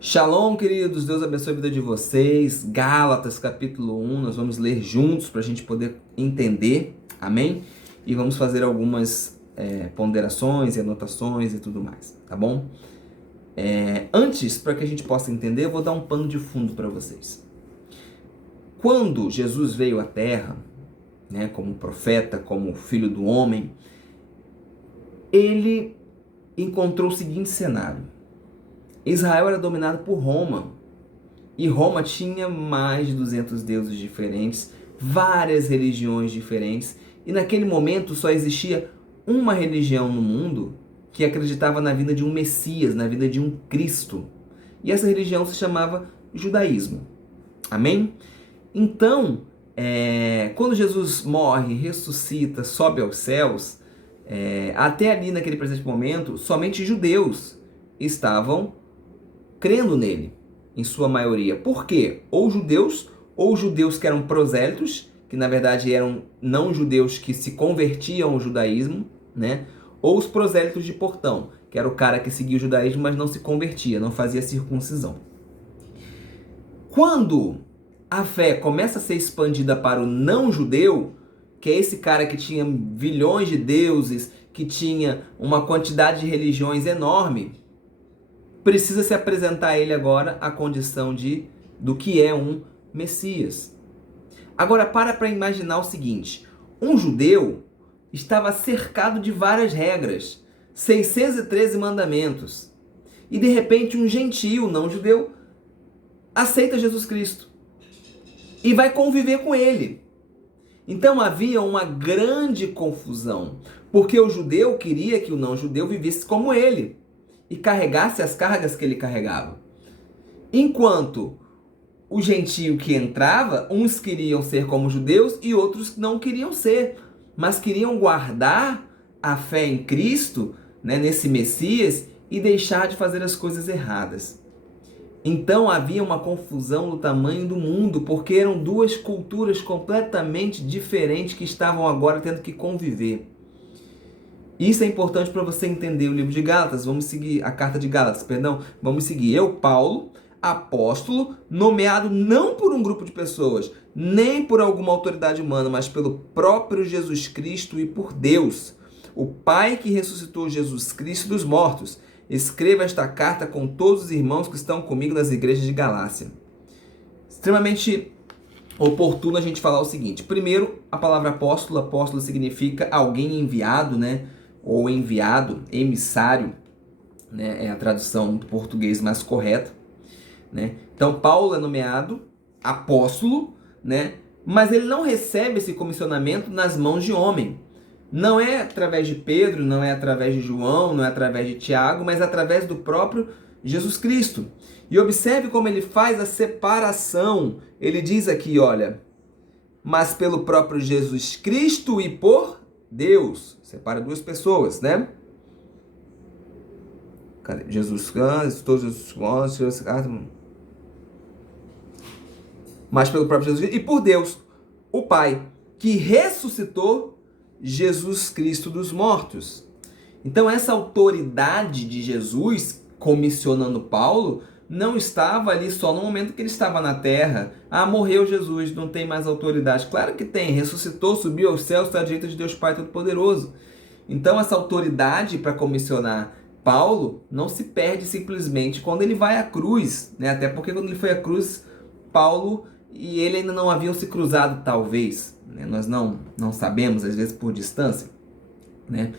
Shalom, queridos, Deus abençoe a vida de vocês. Gálatas, capítulo 1, nós vamos ler juntos para a gente poder entender, amém? E vamos fazer algumas ponderações e anotações e tudo mais, tá bom? Antes, para que a gente possa entender, eu vou dar um pano de fundo para vocês. Quando Jesus veio à Terra, né, como profeta, como filho do homem, ele encontrou o seguinte cenário. Israel era dominado por Roma, e Roma tinha mais de 200 deuses diferentes, várias religiões diferentes, e naquele momento só existia uma religião no mundo que acreditava na vinda de um Messias, na vinda de um Cristo. E essa religião se chamava judaísmo. Amém? Então, quando Jesus morre, ressuscita, sobe aos céus, até ali naquele presente momento, somente judeus estavam crendo nele, em sua maioria. Por quê? Ou judeus que eram prosélitos, que na verdade eram não judeus que se convertiam ao judaísmo, né? Ou os prosélitos de portão, que era o cara que seguia o judaísmo, mas não se convertia, não fazia circuncisão. Quando a fé começa a ser expandida para o não judeu, que é esse cara que tinha bilhões de deuses, que tinha uma quantidade de religiões enorme, precisa se apresentar a ele agora a condição do que é um Messias. Agora para imaginar o seguinte, um judeu estava cercado de várias regras, 613 mandamentos, e de repente um gentio não judeu aceita Jesus Cristo e vai conviver com ele. Então havia uma grande confusão, porque o judeu queria que o não judeu vivesse como ele e carregasse as cargas que ele carregava. Enquanto o gentio que entrava, uns queriam ser como judeus e outros não queriam ser, mas queriam guardar a fé em Cristo, né, nesse Messias, e deixar de fazer as coisas erradas. Então havia uma confusão do tamanho do mundo, porque eram duas culturas completamente diferentes que estavam agora tendo que conviver. Isso é importante para você entender o livro de Gálatas. Vamos seguir a carta de Gálatas, Vamos seguir. Eu, Paulo, apóstolo, nomeado não por um grupo de pessoas, nem por alguma autoridade humana, mas pelo próprio Jesus Cristo e por Deus, o Pai que ressuscitou Jesus Cristo dos mortos. Escreva esta carta com todos os irmãos que estão comigo nas igrejas de Galácia. Extremamente oportuno a gente falar o seguinte. Primeiro, a palavra apóstolo. Apóstolo significa alguém enviado, né? Ou enviado, emissário, né? É a tradução do português mais correta, né? Então, Paulo é nomeado apóstolo, né? Mas ele não recebe esse comissionamento nas mãos de homem. Não é através de Pedro, não é através de João, não é através de Tiago, mas através do próprio Jesus Cristo. E observe como ele faz a separação. Ele diz aqui, olha, mas pelo próprio Jesus Cristo e por Deus. Separa duas pessoas, né? Cadê? Jesus Cristo, Jesus Cristo. Mas pelo próprio Jesus e por Deus, o Pai, que ressuscitou Jesus Cristo dos mortos. Então essa autoridade de Jesus comissionando Paulo não estava ali só no momento que ele estava na terra. Ah, morreu Jesus, não tem mais autoridade. Claro que tem, ressuscitou, subiu aos céus, está à direita de Deus Pai Todo-Poderoso. Então essa autoridade para comissionar Paulo não se perde simplesmente quando ele vai à cruz, né? Até porque quando ele foi à cruz, Paulo e ele ainda não haviam se cruzado, talvez, né? Nós não sabemos, às vezes por distância, né?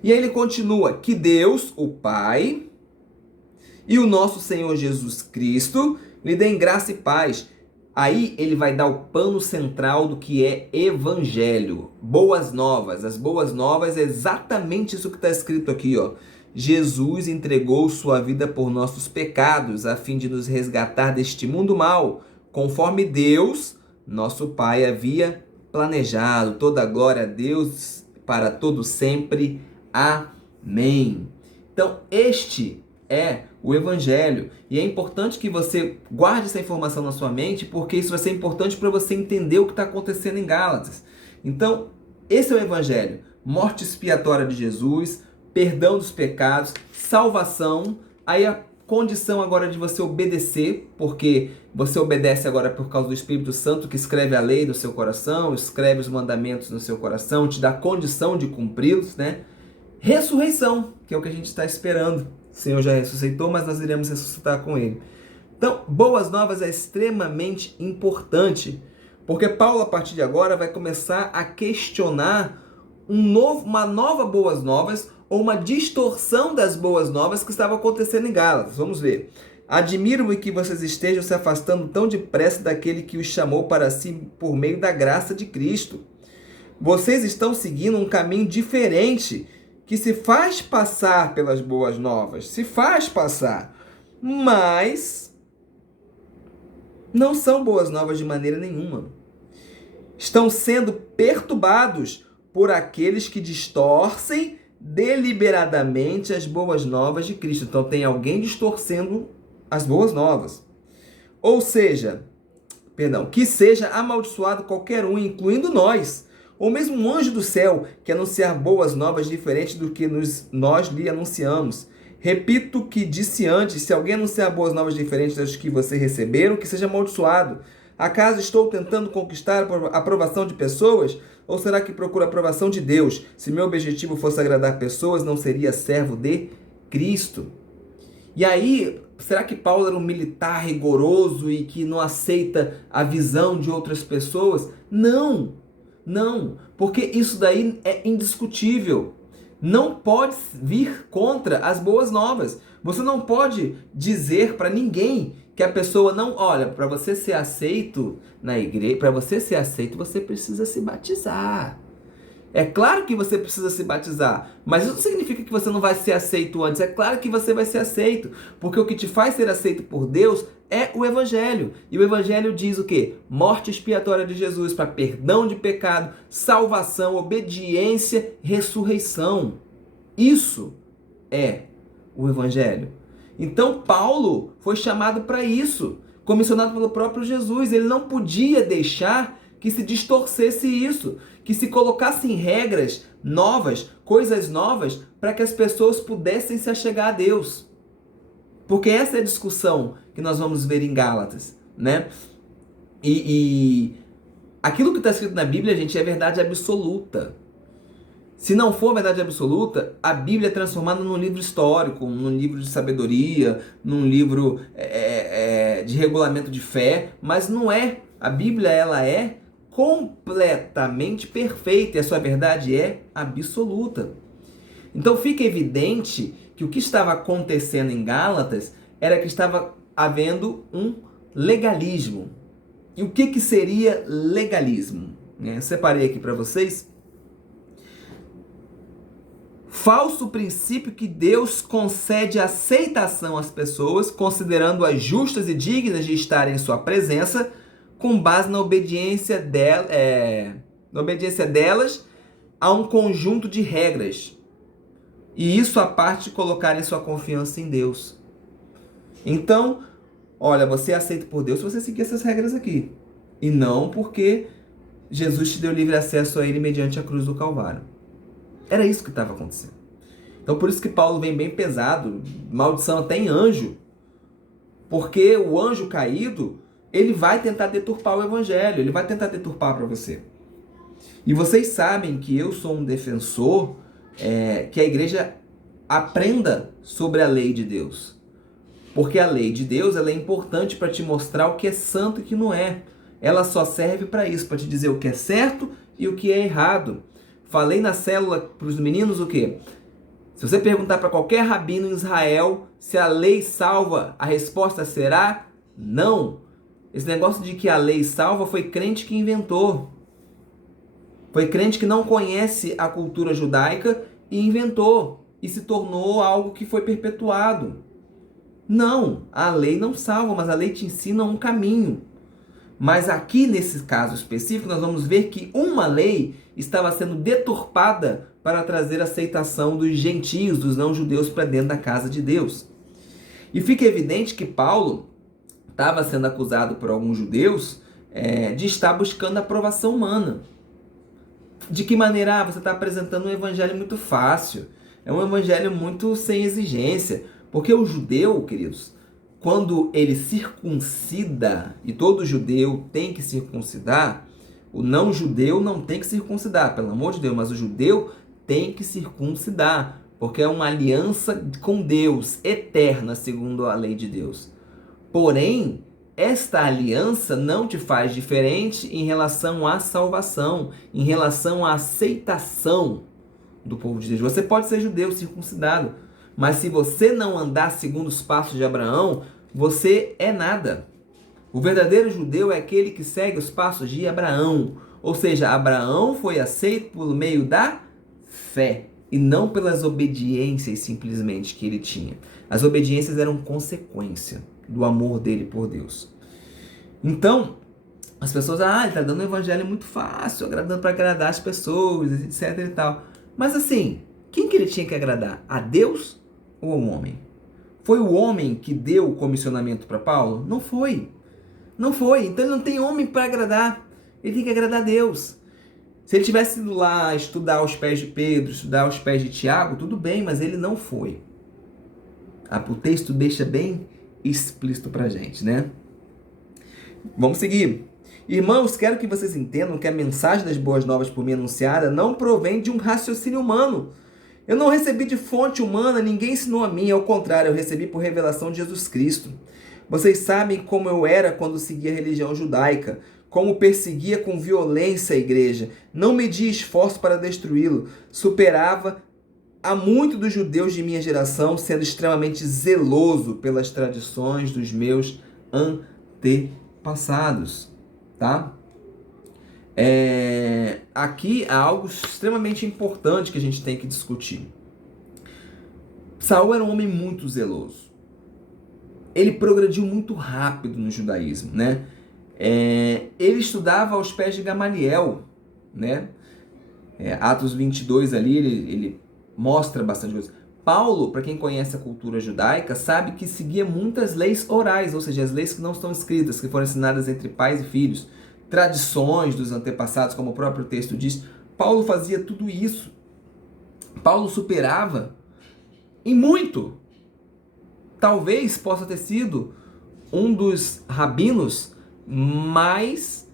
E aí ele continua, que Deus, o Pai, e o nosso Senhor Jesus Cristo lhe dêem graça e paz. Aí ele vai dar o pano central do que é evangelho, boas novas. As boas novas é exatamente isso que está escrito aqui, ó. Jesus entregou sua vida por nossos pecados, a fim de nos resgatar deste mundo mau, conforme Deus, nosso Pai, havia planejado. Toda glória a Deus para todo sempre. Amém. Então, este é o Evangelho. E é importante que você guarde essa informação na sua mente, porque isso vai ser importante para você entender o que está acontecendo em Gálatas. Então, esse é o Evangelho. Morte expiatória de Jesus, perdão dos pecados, salvação. Aí, condição agora de você obedecer, porque você obedece agora por causa do Espírito Santo que escreve a lei no seu coração, escreve os mandamentos no seu coração, te dá condição de cumpri-los, né? Ressurreição, que é o que a gente está esperando. O Senhor já ressuscitou, mas nós iremos ressuscitar com Ele. Então, boas novas é extremamente importante, porque Paulo, a partir de agora, vai começar a questionar uma nova boas novas, ou uma distorção das boas novas que estava acontecendo em Gálatas. Vamos ver. Admiro-me que vocês estejam se afastando tão depressa daquele que os chamou para si por meio da graça de Cristo. Vocês estão seguindo um caminho diferente, que se faz passar pelas boas novas. Se faz passar. Mas não são boas novas de maneira nenhuma. Estão sendo perturbados por aqueles que distorcem deliberadamente as boas novas de Cristo. Então tem alguém distorcendo as boas novas. Ou seja, que seja amaldiçoado qualquer um, incluindo nós, ou mesmo um anjo do céu, que anunciar boas novas diferentes do que nós lhe anunciamos. Repito o que disse antes, se alguém anunciar boas novas diferentes das que você receberam, que seja amaldiçoado. Acaso estou tentando conquistar a aprovação de pessoas? Ou será que procuro a aprovação de Deus? Se meu objetivo fosse agradar pessoas, não seria servo de Cristo. E aí, será que Paulo era um militar rigoroso e que não aceita a visão de outras pessoas? Não, porque isso daí é indiscutível. Não pode vir contra as boas novas. Você não pode dizer para ninguém que a pessoa não... Olha, para você ser aceito na igreja, para você ser aceito, você precisa se batizar. É claro que você precisa se batizar, mas isso não significa que você não vai ser aceito antes. É claro que você vai ser aceito, porque o que te faz ser aceito por Deus é o Evangelho. E o Evangelho diz o quê? Morte expiatória de Jesus para perdão de pecado, salvação, obediência, ressurreição. Isso é o Evangelho. Então Paulo foi chamado para isso, comissionado pelo próprio Jesus. Ele não podia deixar que se distorcesse isso, que se colocassem regras novas, coisas novas, para que as pessoas pudessem se achegar a Deus. Porque essa é a discussão que nós vamos ver em Gálatas, né? E aquilo que está escrito na Bíblia, gente, é verdade absoluta. Se não for verdade absoluta, a Bíblia é transformada num livro histórico, num livro de sabedoria, num livro de regulamento de fé, mas não é. A Bíblia, ela é completamente perfeita e a sua verdade é absoluta. Então fica evidente que o que estava acontecendo em Gálatas era que estava havendo um legalismo. E o que seria legalismo? Eu separei aqui para vocês. Falso princípio que Deus concede aceitação às pessoas, considerando-as justas e dignas de estar em sua presença, com base na obediência delas a um conjunto de regras. E isso a parte de colocarem sua confiança em Deus. Então, olha, você é aceito por Deus se você seguir essas regras aqui. E não porque Jesus te deu livre acesso a Ele mediante a cruz do Calvário. Era isso que estava acontecendo. Então, por isso que Paulo vem bem pesado, maldição até em anjo. Porque o anjo caído, ele vai tentar deturpar o evangelho, ele vai tentar deturpar para você. E vocês sabem que eu sou um defensor que a igreja aprenda sobre a lei de Deus. Porque a lei de Deus ela é importante para te mostrar o que é santo e o que não é. Ela só serve para isso, para te dizer o que é certo e o que é errado. Falei na célula para os meninos o quê? Se você perguntar para qualquer rabino em Israel se a lei salva, a resposta será não. Esse negócio de que a lei salva foi crente que inventou. Foi crente que não conhece a cultura judaica e inventou. E se tornou algo que foi perpetuado. Não, a lei não salva, mas a lei te ensina um caminho. Mas aqui, nesse caso específico, nós vamos ver que uma lei estava sendo deturpada para trazer a aceitação dos gentios, dos não-judeus, para dentro da casa de Deus. E fica evidente que Paulo estava sendo acusado por alguns judeus de estar buscando a aprovação humana. De que maneira? Você está apresentando um evangelho muito fácil. É um evangelho muito sem exigência. Porque o judeu, queridos, quando ele circuncida, e todo judeu tem que circuncidar, o não judeu não tem que circuncidar, pelo amor de Deus, mas o judeu tem que circuncidar, porque é uma aliança com Deus, eterna, segundo a lei de Deus. Porém, esta aliança não te faz diferente em relação à salvação, em relação à aceitação do povo de Deus. Você pode ser judeu, circuncidado, mas se você não andar segundo os passos de Abraão, você é nada. O verdadeiro judeu é aquele que segue os passos de Abraão. Ou seja, Abraão foi aceito por meio da fé e não pelas obediências simplesmente que ele tinha. As obediências eram consequência do amor dele por Deus. Então, as pessoas, ele está dando um evangelho muito fácil, agradando para agradar as pessoas, etc e tal. Mas assim, quem que ele tinha que agradar? A Deus ou ao homem? Foi o homem que deu o comissionamento para Paulo? Não foi. Não foi. Então ele não tem homem para agradar. Ele tem que agradar a Deus. Se ele tivesse ido lá estudar aos pés de Pedro, estudar aos pés de Tiago, tudo bem, mas ele não foi. O texto deixa bem explícito para a gente, né? Vamos seguir. Irmãos, quero que vocês entendam que a mensagem das boas novas por mim anunciada não provém de um raciocínio humano. Eu não recebi de fonte humana, ninguém ensinou a mim, ao contrário, eu recebi por revelação de Jesus Cristo. Vocês sabem como eu era quando seguia a religião judaica, como perseguia com violência a igreja, não media esforço para destruí-lo, superava a muito dos judeus de minha geração, sendo extremamente zeloso pelas tradições dos meus antepassados. Tá? Aqui há algo extremamente importante que a gente tem que discutir. Saul era um homem muito zeloso. Ele progrediu muito rápido no judaísmo, né? Ele estudava aos pés de Gamaliel, né? Atos 22 ali, ele mostra bastante coisa. Paulo, para quem conhece a cultura judaica, sabe que seguia muitas leis orais, ou seja, as leis que não estão escritas, que foram ensinadas entre pais e filhos, tradições dos antepassados, como o próprio texto diz. Paulo fazia tudo isso. Paulo superava em muito. Talvez possa ter sido um dos rabinos mais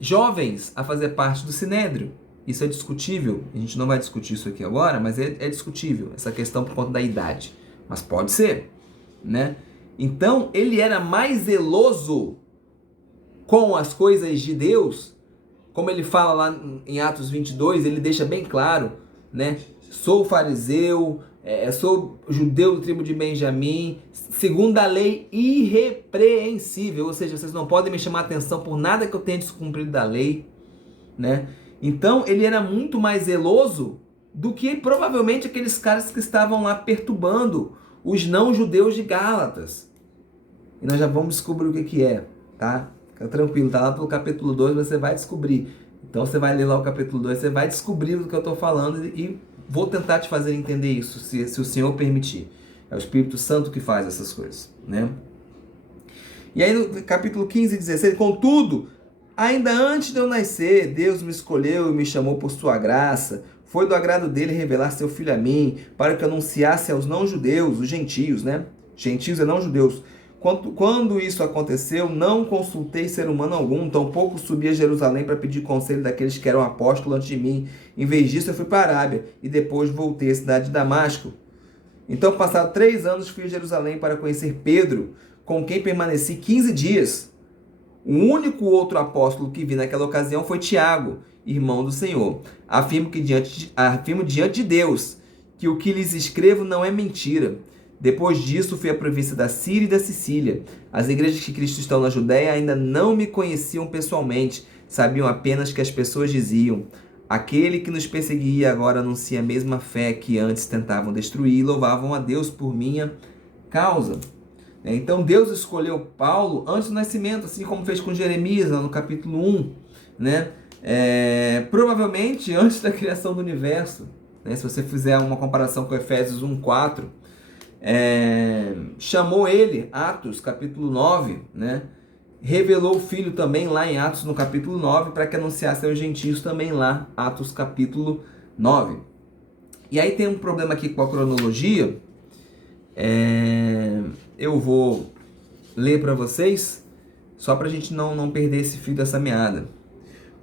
jovens a fazer parte do Sinédrio. Isso é discutível, a gente não vai discutir isso aqui agora, mas é discutível, essa questão por conta da idade. Mas pode ser, né? Então, ele era mais zeloso com as coisas de Deus, como ele fala lá em Atos 22, ele deixa bem claro, né? Sou fariseu, sou judeu do tribo de Benjamim, segundo a lei irrepreensível, ou seja, vocês não podem me chamar a atenção por nada que eu tenha descumprido da lei, né? Então, ele era muito mais zeloso do que provavelmente aqueles caras que estavam lá perturbando os não-judeus de Gálatas. E nós já vamos descobrir o que é, tá? Fica tranquilo, tá lá pelo capítulo 2, você vai descobrir. Então, você vai ler lá o capítulo 2, você vai descobrir do que eu estou falando e vou tentar te fazer entender isso, se o Senhor permitir. É o Espírito Santo que faz essas coisas, né? E aí, no capítulo 15 e 16, contudo, ainda antes de eu nascer, Deus me escolheu e me chamou por sua graça. Foi do agrado dele revelar seu filho a mim, para que eu anunciasse aos não-judeus, os gentios, né? Gentios e não-judeus. Quando isso aconteceu, não consultei ser humano algum, tampouco subi a Jerusalém para pedir conselho daqueles que eram apóstolos antes de mim. Em vez disso, eu fui para a Arábia e depois voltei à cidade de Damasco. Então, passados 3 anos, fui a Jerusalém para conhecer Pedro, com quem permaneci 15 dias. O único outro apóstolo que vi naquela ocasião foi Tiago, irmão do Senhor. Afirmo diante de Deus que o que lhes escrevo não é mentira. Depois disso, fui à província da Síria e da Sicília. As igrejas que Cristo estão na Judéia ainda não me conheciam pessoalmente, sabiam apenas que as pessoas diziam: aquele que nos perseguia agora anuncia a mesma fé que antes tentavam destruir e louvavam a Deus por minha causa. Então Deus escolheu Paulo antes do nascimento, assim como fez com Jeremias, no capítulo 1, né? Provavelmente antes da criação do universo, né? Se você fizer uma comparação com Efésios 1:4, chamou ele, Atos capítulo 9, né? Revelou o Filho também lá em Atos no capítulo 9, para que anunciasse aos gentios também lá, Atos capítulo 9. E aí tem um problema aqui com a cronologia, Eu vou ler para vocês, só para a gente não perder esse fio dessa meada.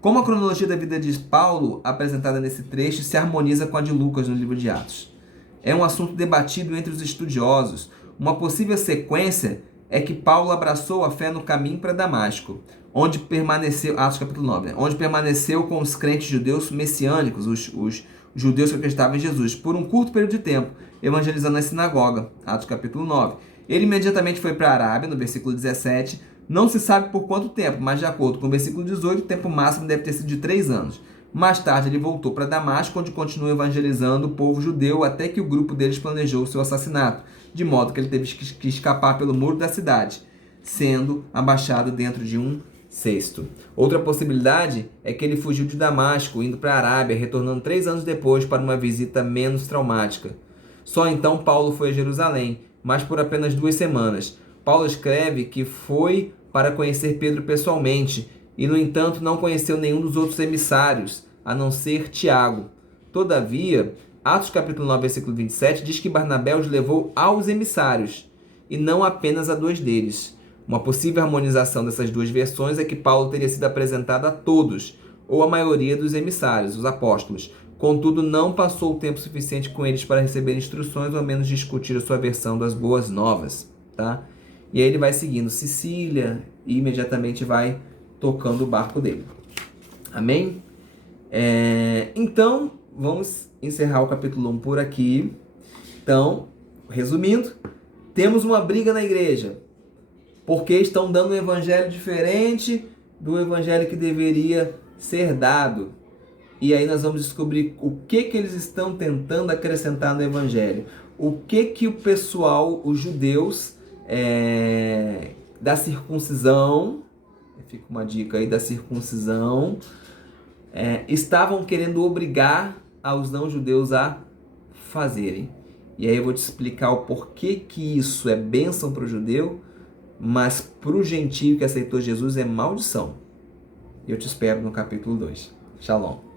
Como a cronologia da vida de Paulo, apresentada nesse trecho, se harmoniza com a de Lucas no livro de Atos? É um assunto debatido entre os estudiosos. Uma possível sequência é que Paulo abraçou a fé no caminho para Damasco, onde permaneceu, Atos capítulo 9, né? Onde permaneceu com os crentes judeus messiânicos, os judeus que acreditavam em Jesus, por um curto período de tempo, evangelizando na sinagoga, Atos capítulo 9. Ele imediatamente foi para a Arábia, no versículo 17, não se sabe por quanto tempo, mas de acordo com o versículo 18, o tempo máximo deve ter sido de 3 anos. Mais tarde ele voltou para Damasco, onde continuou evangelizando o povo judeu até que o grupo deles planejou o seu assassinato, de modo que ele teve que escapar pelo muro da cidade, sendo abaixado dentro de um cesto. Outra possibilidade é que ele fugiu de Damasco, indo para a Arábia, retornando 3 anos depois para uma visita menos traumática. Só então Paulo foi a Jerusalém, mas por apenas 2 semanas. Paulo escreve que foi para conhecer Pedro pessoalmente e, no entanto, não conheceu nenhum dos outros emissários, a não ser Tiago. Todavia, Atos capítulo 9, versículo 27, diz que Barnabé os levou aos emissários, e não apenas a 2 deles. Uma possível harmonização dessas 2 versões é que Paulo teria sido apresentado a todos, ou a maioria dos emissários, os apóstolos. Contudo, não passou o tempo suficiente com eles para receber instruções ou ao menos discutir a sua versão das boas novas. Tá? E aí ele vai seguindo Sicília e imediatamente vai tocando o barco dele. Amém? Então, vamos encerrar o capítulo 1 por aqui. Então, resumindo, temos uma briga na igreja, porque estão dando um evangelho diferente do evangelho que deveria ser dado. E aí nós vamos descobrir o que eles estão tentando acrescentar no evangelho. O que o pessoal, os judeus da circuncisão, fica uma dica aí da circuncisão, estavam querendo obrigar aos não-judeus a fazerem. E aí eu vou te explicar o porquê que isso é bênção para o judeu, mas para o gentio que aceitou Jesus é maldição. Eu te espero no capítulo 2. Shalom.